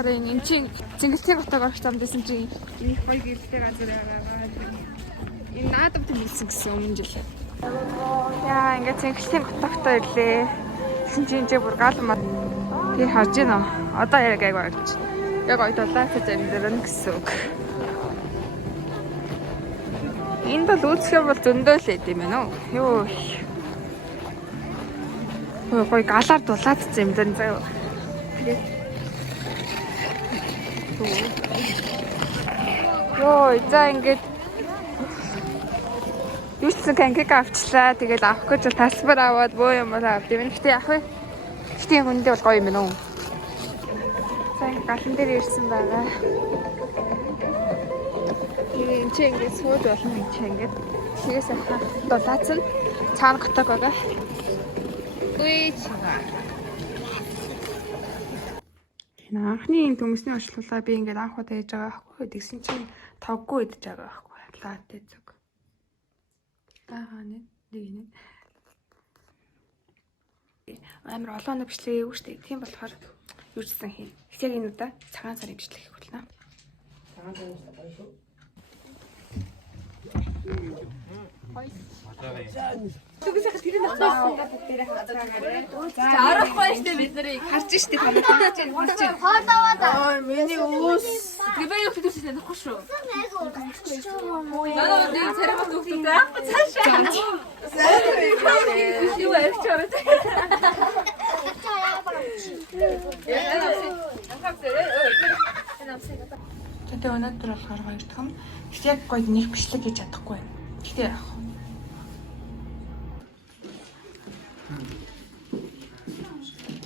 Энэ чинь Цэнгэлтийн хотог орох замдсэн чинь энэ их гоё гэлтэй газар байгаа. Энэ наадам тэмүүлсэн гэсэн өмнө жил. Яа, ингээд Цэнгэлтийн хотогтой ирлээ. Тэгсэн чинь энэ бүр гал маа. Тэгээ харж байна. Одоо яг ойрч. Яг ойдолаа гэж амьдэрнэ гэсэн үг. Энд бол үүсгэх бол зөндөө л байд юм байна уу? Юу. Гоё галаар дулаадсан юм дэн заяа. Тэгээ ёо, за ингээд юусэн панкейк авчлаа. Тэгэл авах гэж тасбар аваад боо юм авд юм. Гэтэ яах вэ? Гэтэ хүндээ бол гоё юм байна уу? За ингээд галан дээр ирсэн байгаа. Энэ чи ингээд сууд болно юм чи ингээд. Тэгээс ахаа дулаацсан. Цаана готог байгаа. Үгүй чигаа. Анхны энэ төмөсний очлуулаа би ингээд анх удаа хийж байгаа байхгүй. Тэгсэн чинь тавгүй идэж байгаа байхгүй. Латте зүг. Нэг нэг. Амар олон бичлэг хийв штэ. Тийм болохоор юу ч гэсэн хий. Яг энэ удаа цагаан сар бичлэг хийх болно. Цагаан сар бичлэг гоё шүү. Тэгээс яг тэр нэг таагаад бүгдээрээ хацаагаарай. За арахгүй штэ бид нарыг харж штэ танаа чинь. Ой миний ус. Гэвээ юу хэлсэн нөхөш шүү. Наа нэг царайгаас өгсөн дээ. Цаашаа. Юу ярьж байгаа вэ? Тэгээ өнөөдөр болохоор хоёр дахь нь яг гоё нэг бичлэг хийж чадахгүй байна. Гэтэ яах вэ?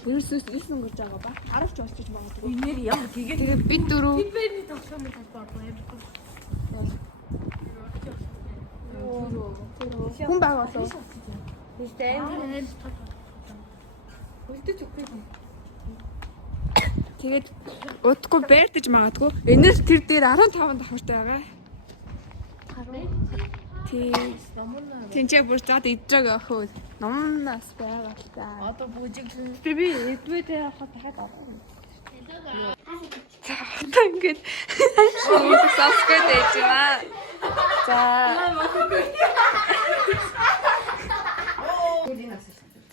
Бүрсээс илсэн гэж байгаа ба. Харуулж олчиж магадгүй. Энээр яа тэгээд би дөрөв. Биберний тоглоом талбаргүй юм. Хүн баг болов. Үстэй. Үлдэж өгөх юм. Тэгээд удахгүй байртаж магадгүй. Энээс тэр дээр 15 давхартай байгаа. Тинчээ бүр зад идэж байгаа хөө. Номнаас байгаа л та. Одоо бүжиг би эдвэдээ явахад дахиад орно. За ингээд саскэт ээж байна. За.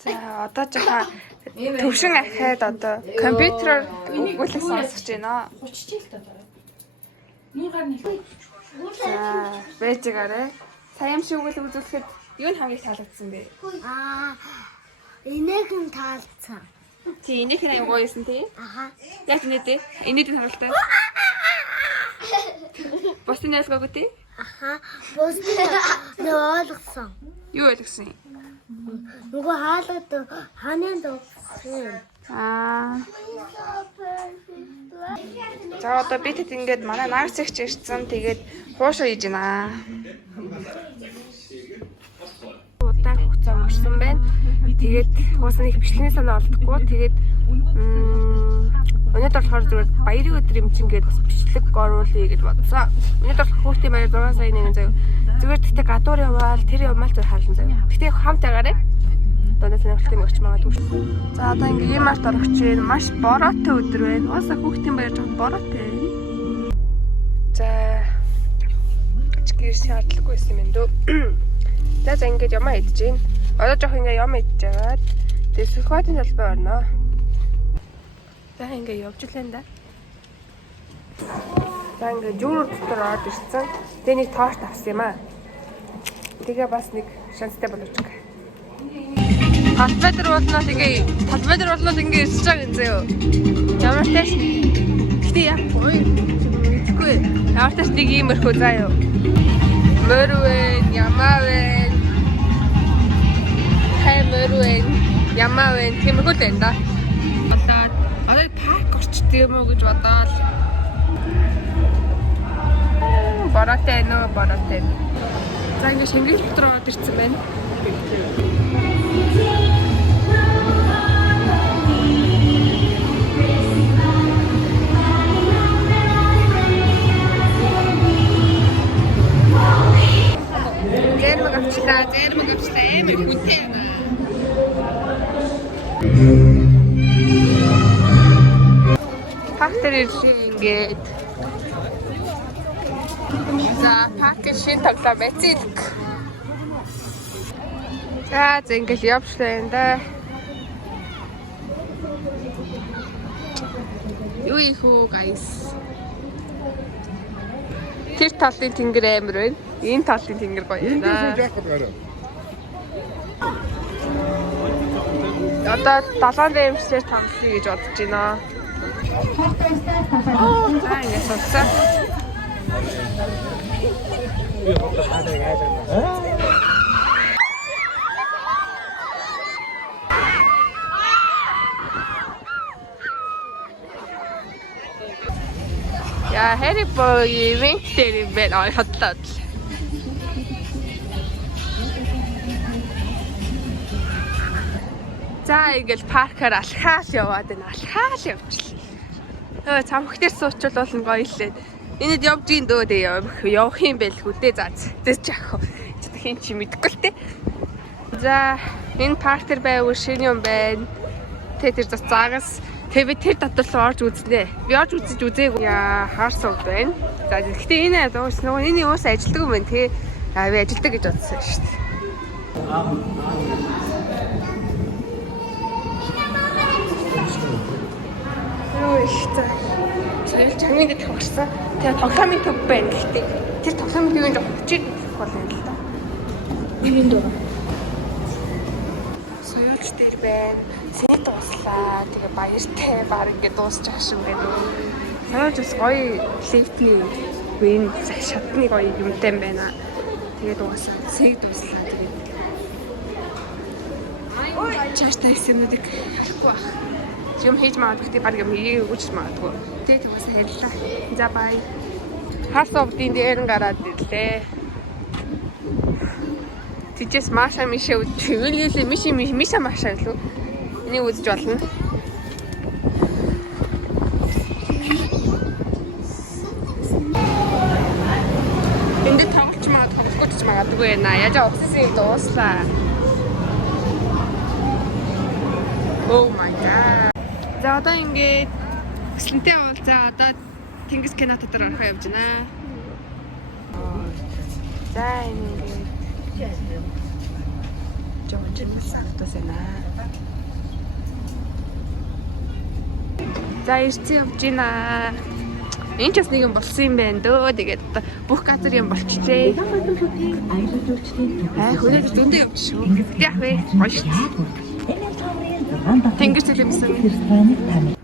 За одоо жахаа төвшин ахаад одоо компьютероор өгүүлэх сонсож байна. 30 жил одоо. Нэг гар нэг. За, бэжгээрээ саяам шиг үйл үзүүлэхэд юу нь хамгийн таалагдсан бэ? Энийг нь таалцсан. Тий, энийх нь гоё юмсэн тий? Аха. Яг нэдэ. Энийдээ харалтай. Босны ялгаагүй тий? Аха. Босны ойлгосон. Юу ойлгосон? Нөгөө хаалгад хааны дуусан. За одоо би тэд ингээд манай наагцэгч ирсэн. Тэгээд хуушаа хийж байна. Удаан хугацаа өнгөрсөн байна. Тэгээд уусаа их бичлэгийн санаа олдохгүй. Тэгээд өнөөдөр болохоор зүгээр баярын өдөр юм чингээд бас бичлэг оруулъя гэж бодсон. Өнөөдөр хүүхдийн баяр 6 сая нэгэн заяа. Зүгээр тэгтээ гадуур яваал тэр явмал зүгээр хаална заяа. Тэгтээ хамт агаарэ. Донос нөхөлтийн өгч магадгүй. За одоо ингээ март орох чинь маш бороотой өдөр байна. Уусаа хүүхдийн баяр жоо бороотой. За гэр шаардлагагүй юм энэ дөө. За ингээд ямаа идэж гин. Одоо жоох ингээ юм идэж байгаад тэгээд сухатын талбай орно. За ингээ явж лээ да. За ингээ жүүр дотор орж ирсэн. Тэгээ нэг тоош тавсан юм аа. Тэгээ бас нэг шанстай боловч. Талбай дээр болноо тэгээ ирсэж байгаа юм заяа. Ямар тааш гэтээ яг ой мэдгүй. Ямар тааш нэг иймэрхүү заяа. Мөрвэн, ямаавэн. Хэмэрвэн, ямаавэн тиймэрхүү л энэ да. Одоо парк орчдөг юм уу гэж бодоод. Бороотой нөө бороотой. За ингэ Шингэл дотор орж ирсэн байна. Зэрмэг авчлаа амар хүнтэй байна. Парк дээр ингээд за парк шин тоглоом эцэг. За ингээд явшлаа энэ да. Юу ихүү guys. Тэр талын тэнгэр амар байна. Энэ талын тэнгэр гоё байна. Одоо 7 дэмжлэр тоглоё гэж бодож байна. За ингэ сонсоо. Я Harry Potter event дээр юм байна. Хотлоо. За ингээл паркаар алхаал яваад байна. Алхаал явчихлаа. Цамхтэр суучвал нь гоё лээ. Энэд явж ийн дөө дээ явах юм байлгүй дээ. За зэч яах вэ? Хин чи мэдэхгүй л дээ. За энэ парк дээр байвал шинэ юм байна. Тэр заагаас тэг би тэр дотор руу орж үзнэ. Би орж үзэж үзээгүй. Яа хаарсан байна. За гэхдээ энэ нөгөө энэ уус ажилдаг юм байна. Тэгээ би ажилдаг гэж бодсон шүү дээ. Тэр чамын дээр таварсан. Тэгээ тоглоомын төв байна гэхдээ тэр тоглоомын төвийн жоох хүчээр болох юм л да. Ийм дөө. Соёлч дээр байна. Сет дуслаа. Тэгээ баяртай баг ингээд дуусчих шиг гэдэг. Соёлч бас гоё лефтний вин шатны гоё юмтай байна. Тэгээ дуусаа. Сэг дуслаа. Тэгээ чааштай юмнуудыг харахгүй баг. Юм хийж магадгүй гэдэг баг юм хийгээгүй ч магадгүй. Тэгээд уусаа ярьлаа. За бай. Хасовдын дээр нь гараад ирлээ. Тийчээс Маша Миша үгүй Миша Маша лөө. Энийг үзэж болно. Энд тоглож магадгүй байна. Яаж уусаа дууслаа. Oh my god. За одоо ингээд өслөнтэй уулзаа одоо Тэнгис кино дотор орох явж байна. За ингээд жоо сартосэна. За ирсэн явж байна. Энд ч бас нэг юм болсон юм байна дөө. Тэгээд одоо бүх газар юм болчихлээ. Хөөе дүндээ явж шүү. Яах вэ? Гоё шүү. Тэнгэр зэлэмсэн.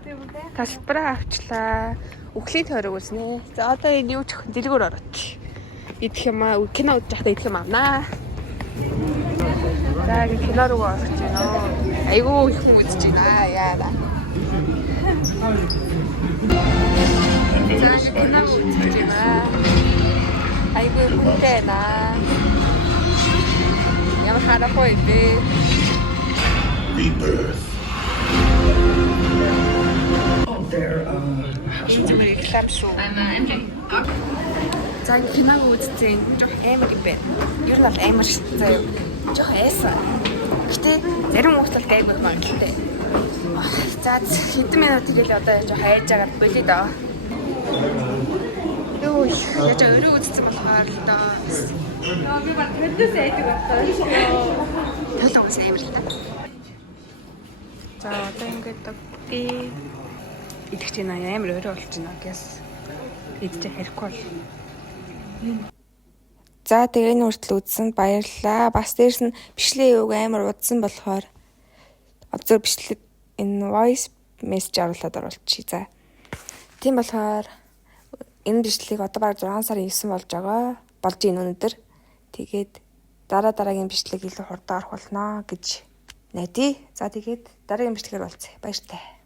Тасбараа авчлаа. Үхлийн тойрог үзнэ. За одоо энэ юу чих дэлгүүр ороод. Идэх юм аа кино үзэж байхдаа идэх юм авнаа. За кино руу орох гэж байна. Айгуу их хүн үзэж байна. Яа. За кино үзэж байна. Айгуу хүнтэй байна. Ямар харахгүй бэ? Rebirth. За киног үзсэн жоох амар юм байна. Ер нь бол амар шүү дээ. Жоох айсан. Гэтэ зарим хүмүүс бол гайгүй магадaltaй. За хэдэн минут тэгэл одоо жоох айж агаад болио доо. Юу яаж өөрөө үзсэн болохоор л доо. Би баг тэднээс айдаг байна. Толгоос амар л та. За одоо ингээд би идэх чинь амар өөрөө болж байна гэс идэж харихгүй бол. За тэгээ энэ хүртэл үзсэнд баярлалаа. Бас дээрс нь бичлэг юуг амар удсан болохоор одоо бичлэг энэ voice message оруулаад оруулчих. За. Тийм болохоор энэ бичлэгийг одоо баг 6 сарын 9 болж байгаа. Болж ийн өнөдөр. Тэгээд дараагийн бичлэг илүү хурдан орох болно гэж найдаа. За тэгээд дараагийн бичлэгээр уулзъя. Баяртай.